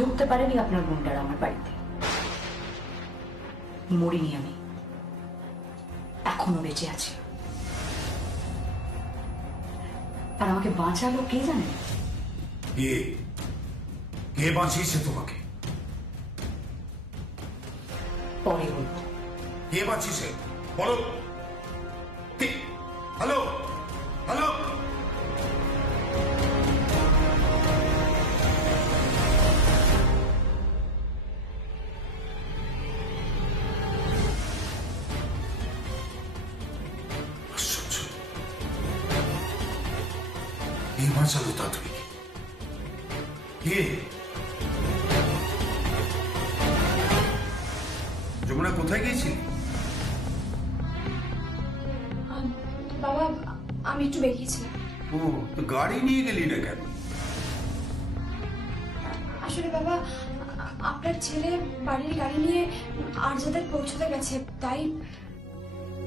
ঢুকতে পারেনি আপনার গুন্ডারা আমার বাড়িতে। মরিনি আমি, এখনো বেঁচে আছি। আর আমাকে বাঁচালো কে জানেন? কে বাঁচিয়েছে তোমাকে? পরে বলবো। কে বাঁচিয়েছে বলো। হ্যালো হ্যালো, কে বাঁচালো তাৎক্ষণিক? কে? যমুনা কোথায় গিয়েছিলি? বাবা আমি একটু বেরিয়েছিলাম। ও, তো গাড়ি নিয়ে গেলি না কেন? আসলে বাবা আপনার ছেলে বাড়ির গাড়ি নিয়ে আর্যাদের পৌঁছতে গেছে, তাই।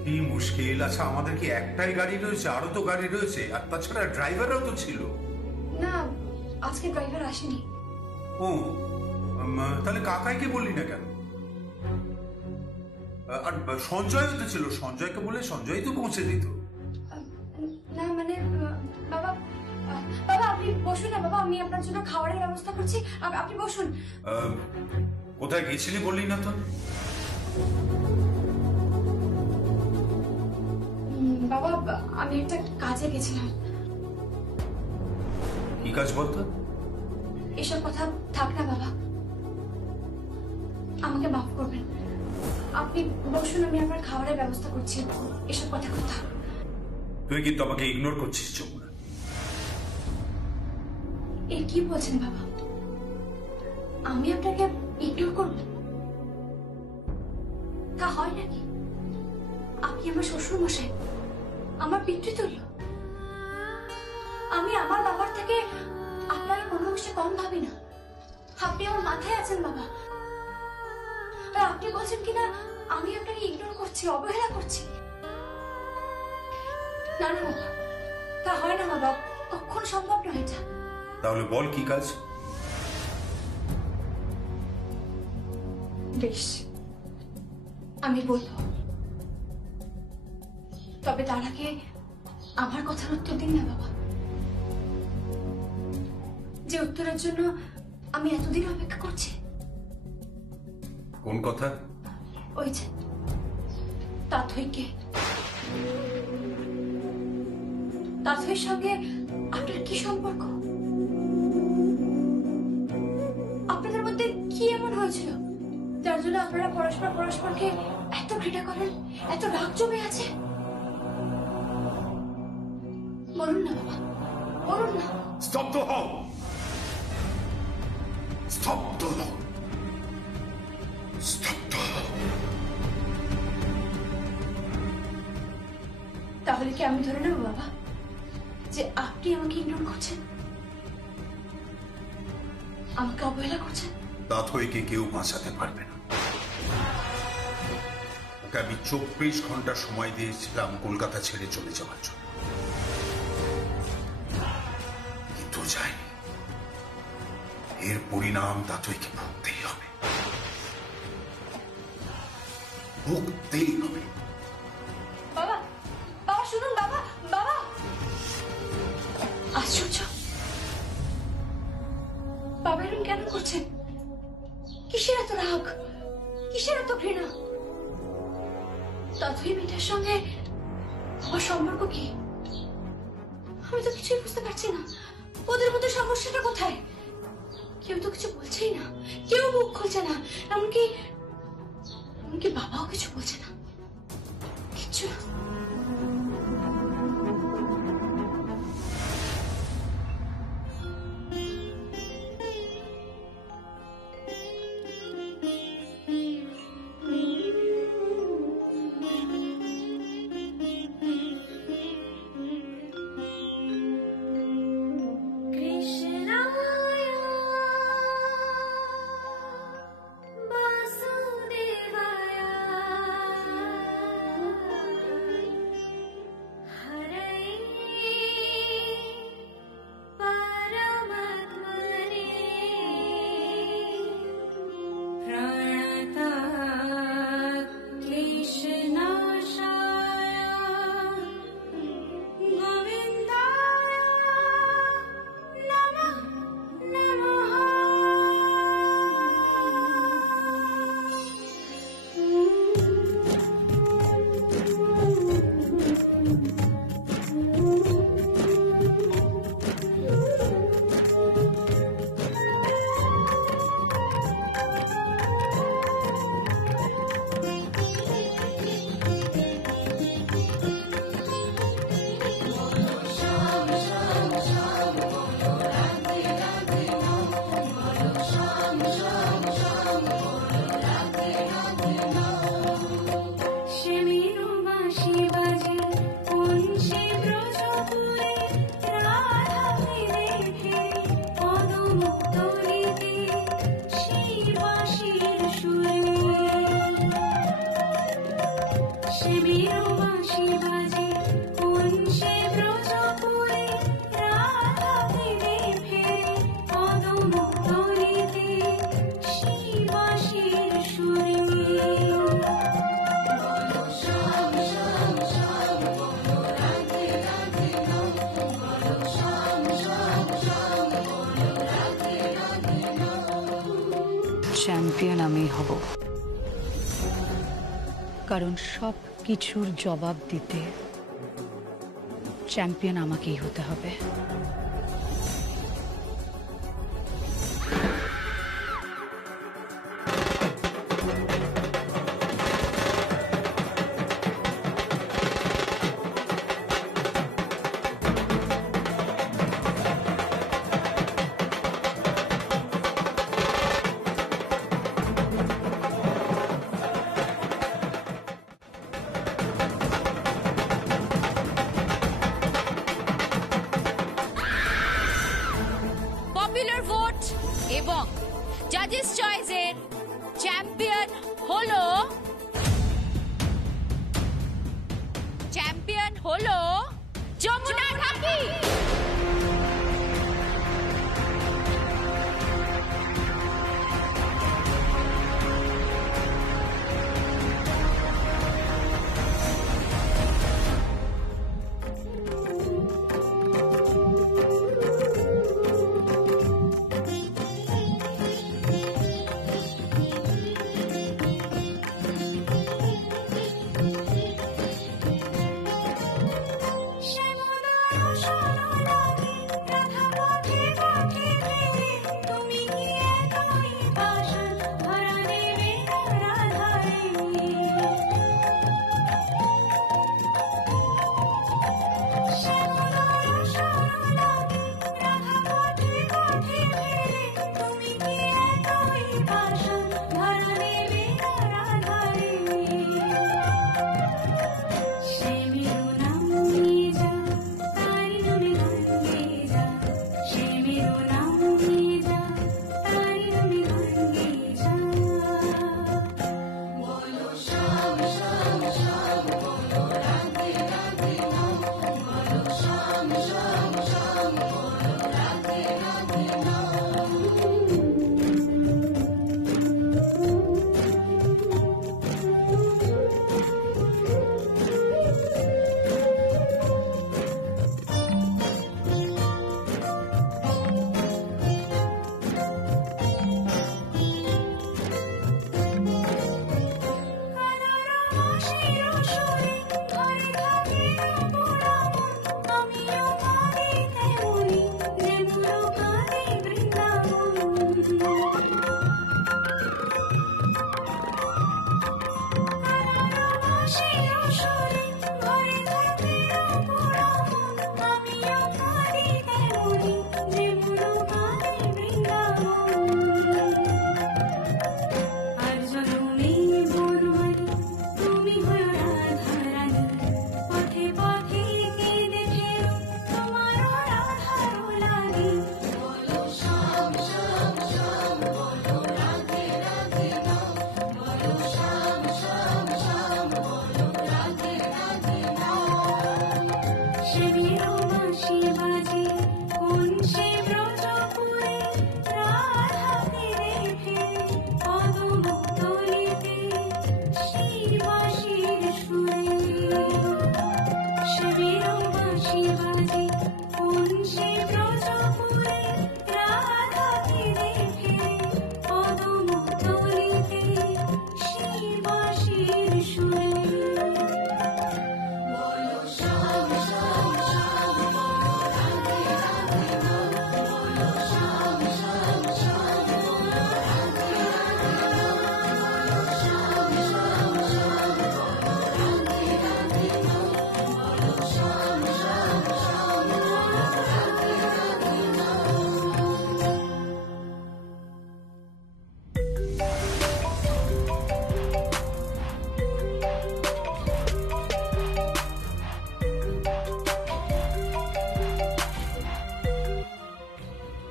কি মুশকিল। আচ্ছা, আমাদের কি একটাই গাড়ি রয়েছে? আরো তো গাড়ি রয়েছে, আর তাছাড়া ড্রাইভারও তো ছিল। না, আজকে ড্রাইভার আসেনি। ও, তাহলে কাকাইকে বললি না কেন? আর সঞ্জয়ও তো ছিল, সঞ্জয়কে বলে সঞ্জয় তো পৌঁছে দিত। না মানে বাবা, বাবা আপনি বসুন না বাবা, আমি আপনার জন্য খাবারের ব্যবস্থা করছি, আপনি বসুন। কোথায় গেছিলি বললি না তো? বাবা আমি একটা কাজে গেছিলাম। কি কাজ বলতো? এসব কথা থাক না বাবা, আমাকে মাফ করবেন। আপনি বসুন, আমি আপনার খাবারের ব্যবস্থা করছি। এসব কথা থাক। তুই কিন্তু আমাকে ইগনোর করছিস যমুনা। এ কি বলছেন বাবা? আমি আপনাকে ইগনোর করব? তা হয় নাকি? আপনি আমার শ্বশুর মশাই, আমার পিতৃতুল্য। আমি আমার বাবার থেকে আপনাকে কোনো অংশে কম ভাবি না। আপনি আমার মাথায় আছেন বাবা, আর আপনি বলছেন কিনা আমি আপনাকে ইগনোর করছি, অবহেলা করছি। না না বাবা, তা হয় না বাবা, কখনো সম্ভব নয় এটা। তাহলে বল কি কাজ? বেশ, আমি বলবো, তবে তার আগে আমার কথার উত্তর দিন না বাবা। যে উত্তরের জন্য আমি এতদিন অপেক্ষা করছি। কোন কথা? ওই যে তাথইকে, তাথইর সঙ্গে আপনার কি সম্পর্ক? আপনাদের মধ্যে কি এমন হয়েছিল যার জন্য আপনারা পরস্পরকে এত ঘৃণা করেন, এত রাগ জমে আছে? বলুন না বাবা, বলুন না। স্তব্ধ হও, স্তব্ধ হও, স্তব্ধ হও। তাহলে কি আমি ধরে নেব বাবা যে আপনি আমাকে ইগনোর করছেন, আমাকে অবহেলা করছেন? তাথইকে কেউ বাঁচাতে পারবে না। ওকে আমি 24 ঘন্টা সময় দিয়েছিলাম কলকাতা ছেড়ে চলে যাওয়ার জন্য, কিন্তু যায়নি। এর পরিণাম তাথইকে ভুগতেই হবে, ভুগতেই হবে। বাবা, বাবা শুনুন বাবা, বাবা। আশ্চর্য, বাবা এরকম কেন করছেন? কিসের এত রাগ, কিসের এত ঘৃণা? তাথই মেয়েটার সঙ্গে আমার সম্পর্ক কি? আমি তো কিছুই বুঝতে পারছি না। ওদের মধ্যে সমস্যাটা কোথায়? কেউ তো কিছু বলছেই না, কেউ মুখ খুলছে না, এমনকি বাবাও কিছু বলছে না, কিচ্ছু না। চ্যাম্পিয়ন আমি হব, কারণ সব কিছুর জবাব দিতে চ্যাম্পিয়ন আমাকেই হতে হবে। পপুলার ভোট এবং জাজেস চয়েসের চ্যাম্পিয়ন হলো যমুনা ঢাকি।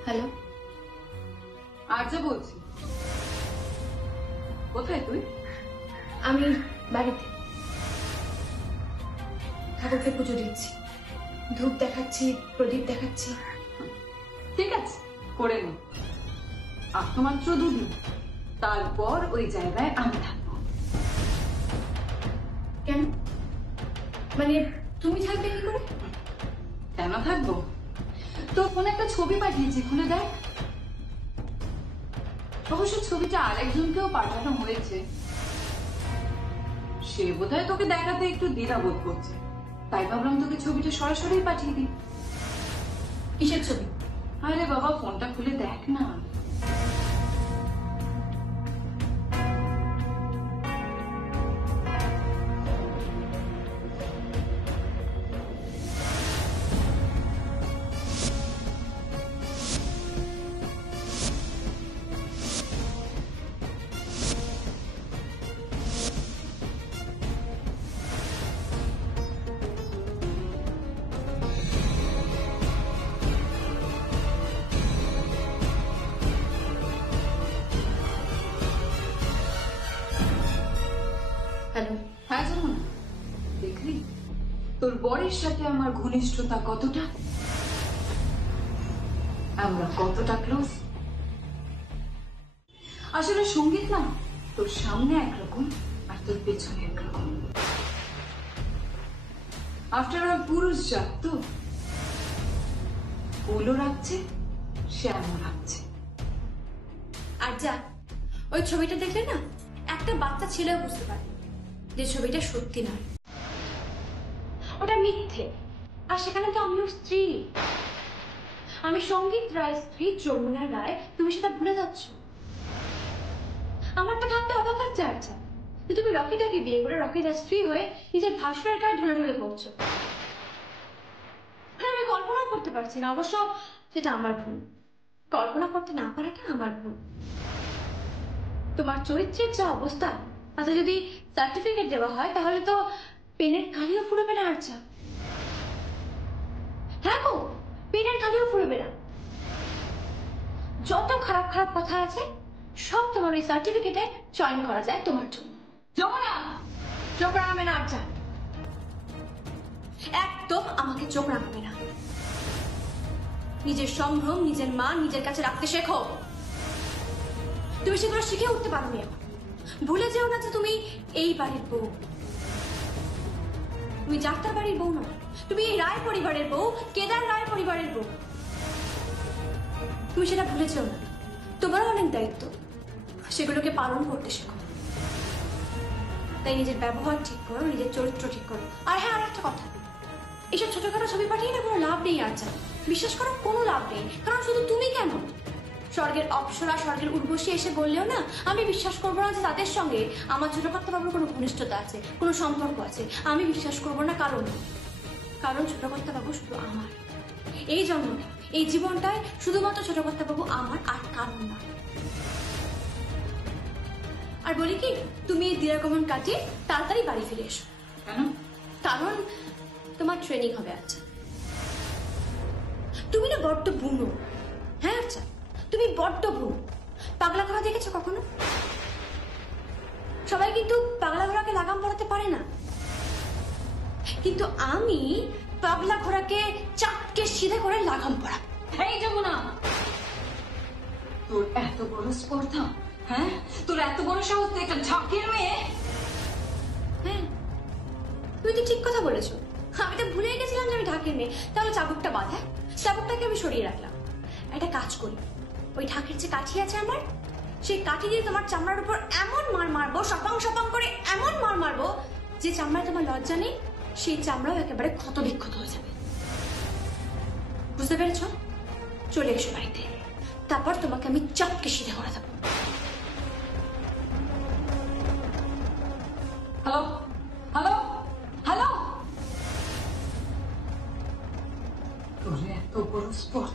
হ্যালো, আর্য বলছি। কোথায় তুই? আমি বাড়িতে ঠাকুরকে পুজো দিচ্ছি, ধূপ দেখাচ্ছি, প্রদীপ দেখাচ্ছি। ঠিক আছে, করে নে। আর তো মাত্র 2 দিন, তারপর ওই জায়গায় আমি থাকবো। কেন? মানে তুমি থাকবে কি করে? কেন থাকবো? তোর ফোনে একটা ছবি পাঠিয়েছি, খুলে দেখ। অবশ্য ছবিটা আরেকজনকেও পাঠানো হয়েছে, সে বোধহয় তোকে দেখাতে একটু দ্বিধাবোধ করছে, তাই ভাবলাম তোকে ছবিটা সরাসরি পাঠিয়ে দিই। কিসের ছবি? আরে বাবা, ফোনটা খুলে দেখ না। হ্যালো। হ্যাঁ যমুনা, দেখলি তোর বরের সাথে আমার ঘনিষ্ঠতা কতটা, আমরা কতটা ক্লোজ। আসলে সঙ্গীত না তোর সামনে একরকম আর তোর পেছনে একরকম। আফটার অল পুরুষ জাত তো, ফুলও রাখছে, শ্যামও রাখছে। আর যা, ওই ছবিটা দেখলে না একটা বাচ্চা ছেলেও বুঝতে পারে যে ছবিটা সত্যি নয়, ওটা মিথ্যে। আর সেখানে তো আমিও স্ত্রী, আমি সঙ্গীত রায় স্ত্রী যমুনা রায়, তুমি সেটা ভুলে যাচ্ছ। আমার তো ভাবতে অবাক লাগছে আচ্ছা যে তুমি রকিটাকে বিয়ে করে রকিটার স্ত্রী হয়ে নিজের ভাসুরের গায়ে ঢলে ঢলে পড়ছো। আমি কল্পনা করতে পারছি না, অবশ্য সেটা আমার ভুল, কল্পনা করতে না পারাটা আমার ভুল। তোমার চরিত্রের যা অবস্থা, তাতে যদি সার্টিফিকেট দেওয়া হয় তাহলে তো পেনের কালিও ফুরবে না। আচ্ছা হ্যাঁ গো, পেনের কালিও ফুরবে না। যত খারাপ খারাপ কথা আছে সব তোমার ওই সার্টিফিকেটে চয়ন করা যায় তোমার জন্য। যমুনা, চোখ রাঙাবে না। আচ্ছা একদম আমাকে চোখ রাঙাবে না। নিজের সম্ভ্রম, নিজের মান নিজের কাছে রাখতে শেখো। তুমি সেগুলো শিখে উঠতে পারো না। ভুলে যেও না যে তুমি এই বাড়ির বউ, তুমি যাত্রা বাড়ির বউ না, তুমি এই রায় পরিবারের বউ, কেদার রায় পরিবারের বউ। তুমি সেটা ভুলে যেও না। তোমারও অনেক দায়িত্ব, সেগুলোকে পালন করতে শেখো। তাই নিজের ব্যবহার ঠিক করো, নিজের চরিত্র ঠিক করো। আর হ্যাঁ, আর একটা কথা, এইসব ছোটখাটো ছবি পাঠিয়ে না কোনো লাভ নেই। আচ্ছা বিশ্বাস করো, কোনো লাভ নেই। কারণ শুধু তুমি কেন, স্বর্গের অপ্সরা, স্বর্গের উর্বশী এসে বললেও না আমি বিশ্বাস করবো না যে তাদের সঙ্গে আমার ছোটখাটো বাবুর কোনো ঘনিষ্ঠতা আছে, কোনো সম্পর্ক আছে। আমি বিশ্বাস করবো না। কারণ ছোটকর্তা বাবু শুধু আমার। এই জন্মটা, এই জীবনটায় শুধুমাত্র ছোটকর্তা বাবু আমার, আর কারণ না। আর বলি কি, তুমি এই দিরাগমন কাটিয়ে তাড়াতাড়ি বাড়ি ফিরে এসো। কেন? কারণ তোমার ট্রেনিং হবে। আচ্ছা তুমি না বড্ড বুনো। হ্যাঁ আচ্ছা, তুমি বড্ড বুনো। পাগলা ঘোড়া দেখেছো কখনো? সবাই কিন্তু পাগলা ঘোড়াকে লাগাম পরাতে পারে না, কিন্তু আমি পাগলা ঘোড়াকে চাপকে সিধে করে লাগাম পরাবো। এই যমুনা, তোর এত বড় স্পর্ধা, হ্যাঁ? তোর এত বড় সাহস, একটা ঝাঁকের মেয়ে। হ্যাঁ, তুমি তো ঠিক কথা বলেছো। আমি তো ভুলে গেছিলাম যে আমি ঢাকের মেয়ে। তাহলে চাবুকটা বাঁধা, চাবুকটাকে আমি সরিয়ে রাখলাম। একটা কাজ করি, ওই ঢাকের যে কাঠি আছে আমার, সেই কাঠি দিয়ে তোমার চামড়ার উপর এমন মার মারবো, সপাং সপাং করে এমন মার মারবো যে চামড়ায় তোমার লজ্জা নেই, সেই চামড়াও একেবারে ক্ষত বিক্ষত হয়ে যাবে। বুঝতে পেরেছো? চলে এসো বাড়িতে, তারপর তোমাকে আমি চাপকে সিধে করে দেবো। হ্যালো হ্যালো হ্যালো, তোর এত বড় স্পর্ধা,